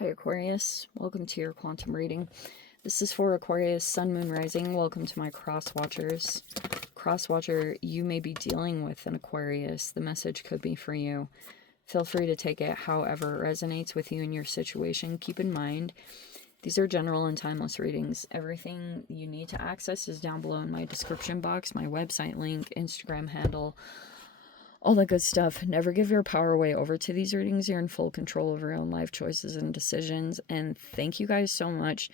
Hi Aquarius, welcome to your quantum reading. This is for Aquarius, Sun, Moon, Rising. Welcome to my cross watchers. Cross watcher, you may be dealing with an Aquarius. The message could be for you. Feel free to take it however it resonates with you in your situation. Keep in mind, these are general and timeless readings. Everything you need to access is down below in my description box, my website link, Instagram handle, all that good stuff. Never give your power away over to these readings. You're in full control of your own life choices and decisions. And thank you guys so much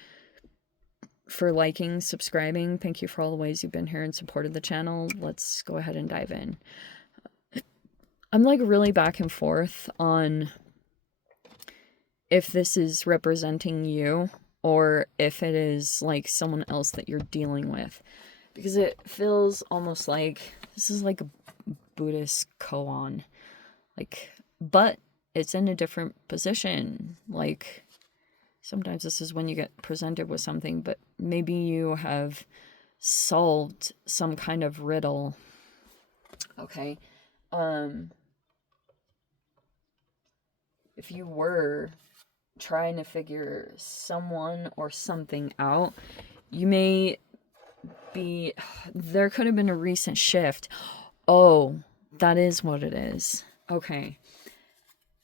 for liking, subscribing. Thank you for all the ways you've been here and supported the channel. Let's go ahead and dive in. I'm like really back and forth on if this is representing you or if it is like someone else that you're dealing with. Because it feels almost like this is like a Buddhist koan, like, but it's in a different position. Like sometimes this is when you get presented with something, but maybe you have solved some kind of riddle. Okay. If you were trying to figure someone or something out, you may be, there could have been a recent shift. Oh, that is what it is. Okay.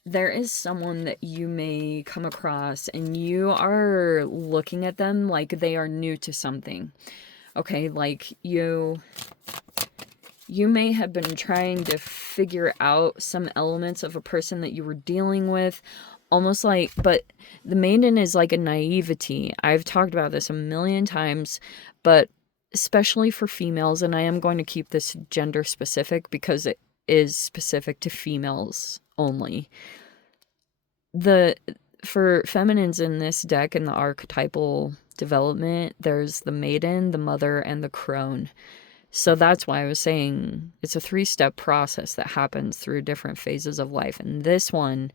There is someone that you may come across and you are looking at them like they are new to something. Okay, like you may have been trying to figure out some elements of a person that you were dealing with, almost like, but the maiden is like a naivety. I've talked about this a million times, but especially for females, and I am going to keep this gender specific because it is specific to females only. For feminines in this deck, in the archetypal development, there's the maiden, the mother, and the crone. So that's why I was saying it's a 3-step process that happens through different phases of life. And this one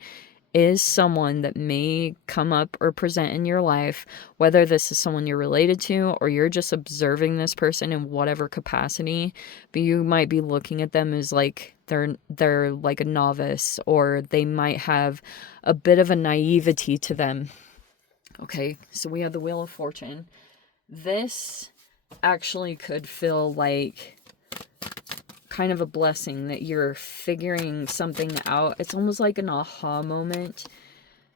is someone that may come up or present in your life, whether this is someone you're related to or you're just observing this person in whatever capacity, but you might be looking at them as like they're like a novice, or they might have a bit of a naivety to them. Okay, so we have the Wheel of Fortune. This actually could feel like kind of a blessing that you're figuring something out. It's almost like an aha moment,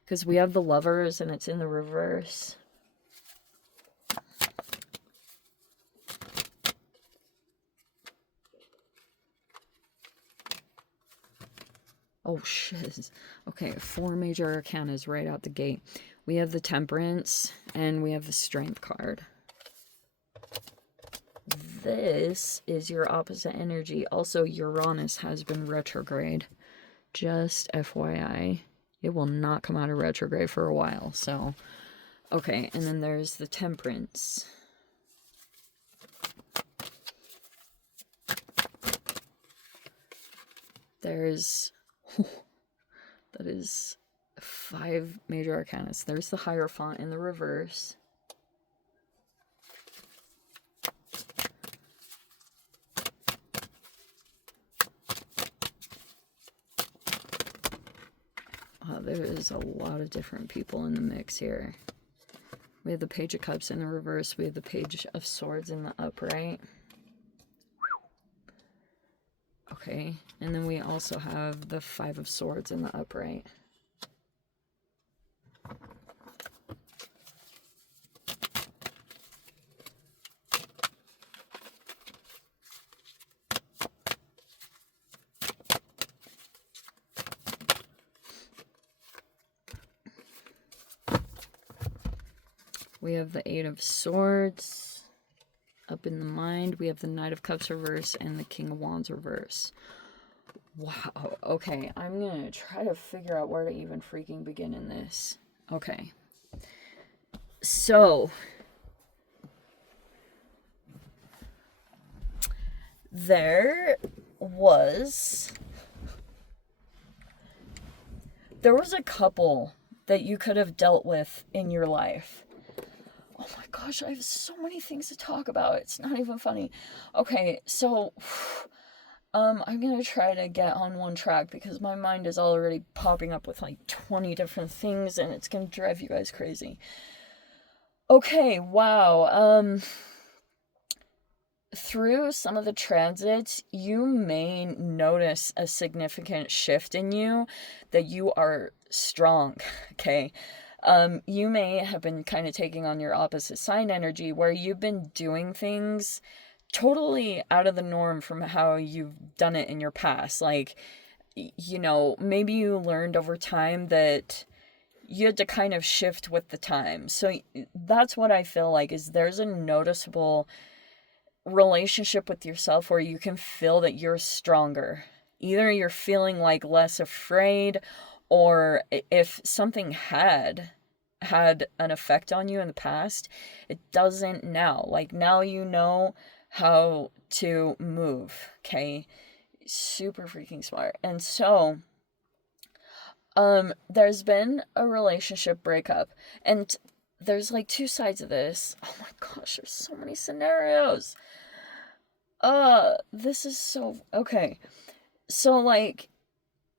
because we have the Lovers and it's in the reverse. Oh shit. Okay, 4 major arcanas right out the gate. We have the Temperance and we have the Strength card. This is your opposite energy. Also, Uranus has been retrograde. Just FYI. It will not come out of retrograde for a while. So, okay. And then there's the Temperance. There's... that is 5 major arcanas. There's the Hierophant in the reverse. There is a lot of different people in the mix here. We have the Page of Cups in the reverse. We have the Page of Swords in the upright. Okay, and then we also have the 5 of Swords in the upright. We have the 8 of Swords up in the mind. We have the Knight of Cups reverse and the King of Wands reverse. Wow. Okay, I'm gonna try to figure out where to even freaking begin in this. Okay. So, there was a couple that you could have dealt with in your life. Oh my gosh, I have so many things to talk about. It's not even funny. Okay, so I'm gonna try to get on one track because my mind is already popping up with like 20 different things and it's gonna drive you guys crazy. Okay, wow. Through some of the transits, you may notice a significant shift in you that you are strong, okay? You may have been kind of taking on your opposite sign energy where you've been doing things totally out of the norm from how you've done it in your past. Like, you know, maybe you learned over time that you had to kind of shift with the time. So that's what I feel like is there's a noticeable relationship with yourself where you can feel that you're stronger. Either you're feeling like less afraid, or if something had an effect on you in the past, it doesn't now. Like now you know how to move, okay? Super freaking smart. And so there's been a relationship breakup, and there's like two sides of this. Oh my gosh, there's so many scenarios. This is so okay. So like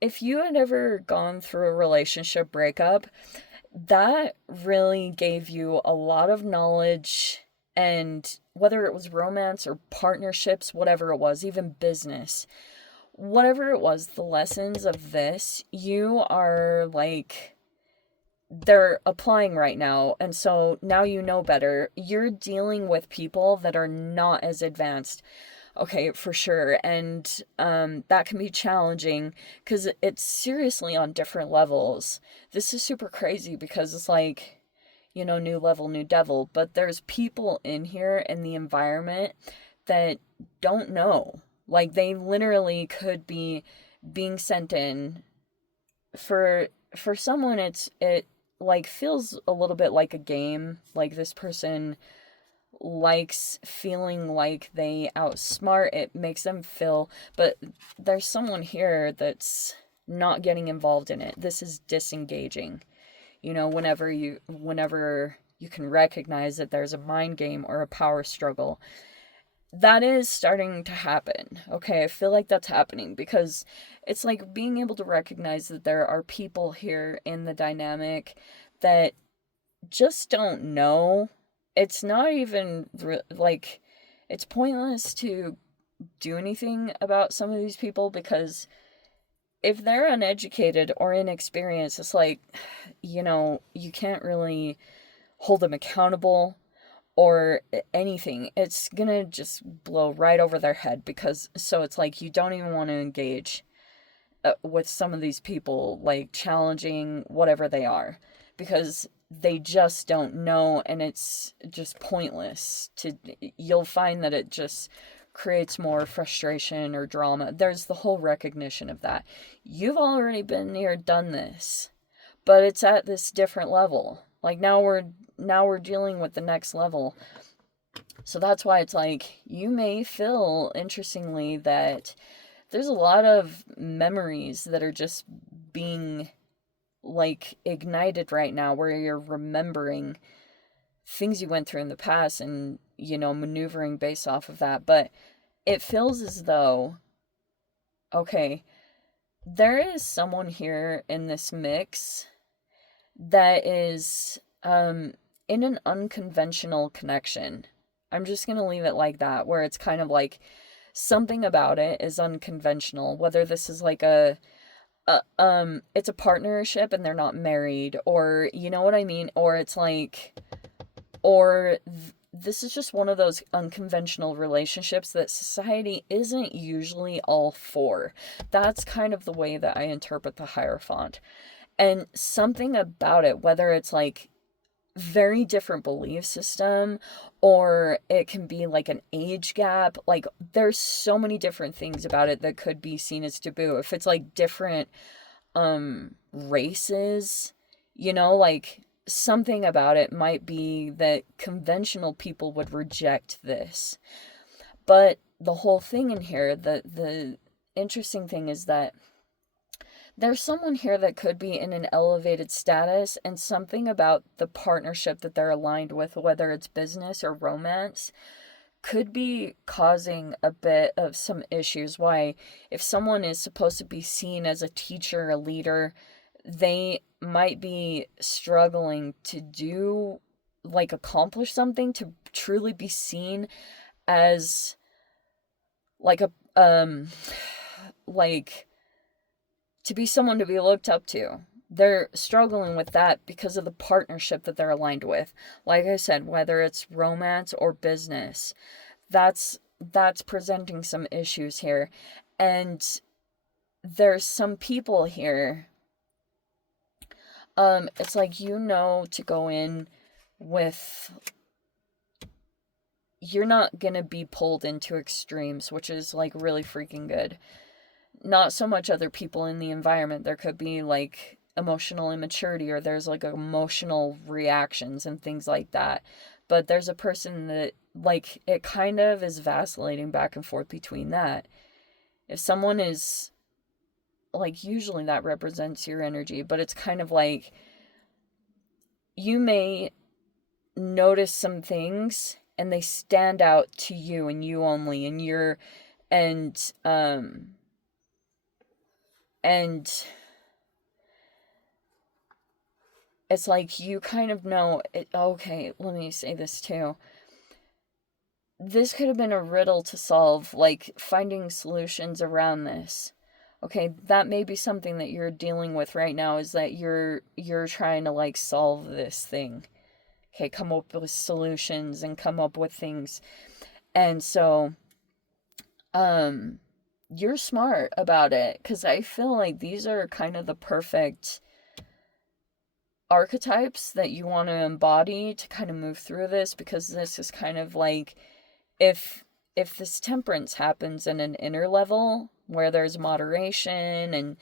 if you had ever gone through a relationship breakup, that really gave you a lot of knowledge, and whether it was romance or partnerships, whatever it was, even business, whatever it was, the lessons of this, you are like, they're applying right now. And so now you know better. You're dealing with people that are not as advanced. Okay, for sure. And that can be challenging because it's seriously on different levels. This is super crazy because it's like, you know, new level, new devil. But there's people in here in the environment that don't know. Like they literally could be being sent in. For someone, it like feels a little bit like a game. Like this person likes feeling like they outsmart, it makes them feel, but there's someone here that's not getting involved in it. This is disengaging. You know, whenever you can recognize that there's a mind game or a power struggle, that is starting to happen. Okay, I feel like that's happening because it's like being able to recognize that there are people here in the dynamic that just don't know. It's not even like, it's pointless to do anything about some of these people because if they're uneducated or inexperienced, it's like, you know, you can't really hold them accountable or anything. It's gonna just blow right over their head because, so it's like you don't even want to engage with some of these people, like challenging whatever they are, because they just don't know, and it's just pointless to, you'll find that it just creates more frustration or drama. There's the whole recognition of that. You've already been here, done this, but it's at this different level. Like now we're dealing with the next level. So that's why it's like, you may feel, interestingly, that there's a lot of memories that are just being like ignited right now, where you're remembering things you went through in the past and, you know, maneuvering based off of that. But it feels as though, okay, there is someone here in this mix that is in an unconventional connection. I'm just gonna leave it like that, where it's kind of like something about it is unconventional, whether this is like it's a partnership and they're not married, or you know what I mean, or it's like, this is just one of those unconventional relationships that society isn't usually all for. That's kind of the way that I interpret the Hierophant. And something about it, whether it's like very different belief system, or it can be like an age gap, like there's so many different things about it that could be seen as taboo. If it's like different races, you know, like something about it might be that conventional people would reject this. But the whole thing in here, the interesting thing is that there's someone here that could be in an elevated status, and something about the partnership that they're aligned with, whether it's business or romance, could be causing a bit of some issues. Why? If someone is supposed to be seen as a teacher, a leader, they might be struggling to do, like, accomplish something, to truly be seen as like a like to be someone to be looked up to. They're struggling with that because of the partnership that they're aligned with. Like I said, whether it's romance or business, that's presenting some issues here. And there's some people here, it's like, you know, to go in with, you're not gonna be pulled into extremes, which is like really freaking good. Not so much other people in the environment. There could be like emotional immaturity, or there's like emotional reactions and things like that. But there's a person that, like, it kind of is vacillating back and forth between that. If someone is, like, usually that represents your energy, but it's kind of like you may notice some things and they stand out to you and you only, and you're, and it's like you kind of know it. Okay, let me say this too. This could have been a riddle to solve, like finding solutions around this. Okay, that may be something that you're dealing with right now, is that you're trying to like solve this thing. Okay, come up with solutions and come up with things. And so you're smart about it, because I feel like these are kind of the perfect archetypes that you want to embody to kind of move through this, because this is kind of like, if this temperance happens in an inner level where there's moderation,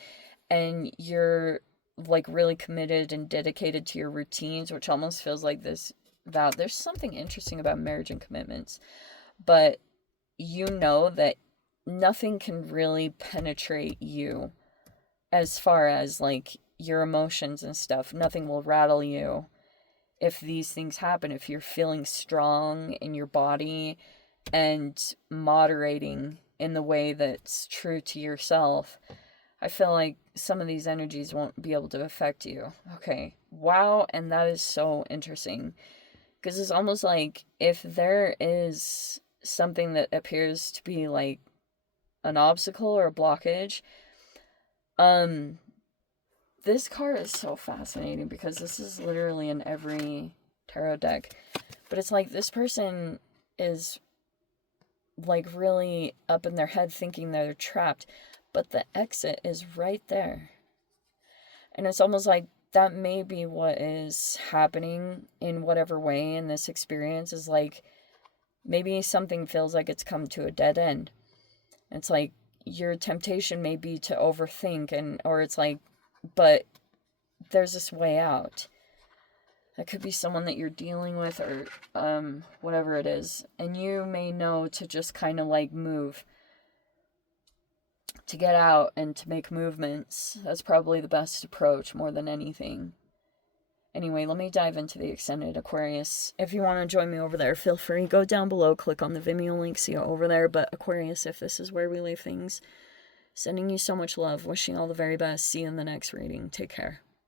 and you're like really committed and dedicated to your routines, which almost feels like this vow. There's something interesting about marriage and commitments, but you know that nothing can really penetrate you as far as like your emotions and stuff. Nothing will rattle you if these things happen, if you're feeling strong in your body and moderating in the way that's true to yourself. I feel like some of these energies won't be able to affect you. Okay, wow, and that is so interesting, because it's almost like if there is something that appears to be like an obstacle or a blockage, this card is so fascinating, because this is literally in every tarot deck, but it's like this person is like really up in their head thinking they're trapped, but the exit is right there. And it's almost like that may be what is happening in whatever way in this experience, is like maybe something feels like it's come to a dead end. It's like your temptation may be to overthink, and or it's like, but there's this way out. That could be someone that you're dealing with, or whatever it is. And you may know to just kind of like move, to get out and to make movements. That's probably the best approach more than anything. Anyway, let me dive into the extended Aquarius. If you want to join me over there, feel free. Go down below, click on the Vimeo link, see you over there. But Aquarius, if this is where we leave things, sending you so much love, wishing all the very best. See you in the next reading. Take care.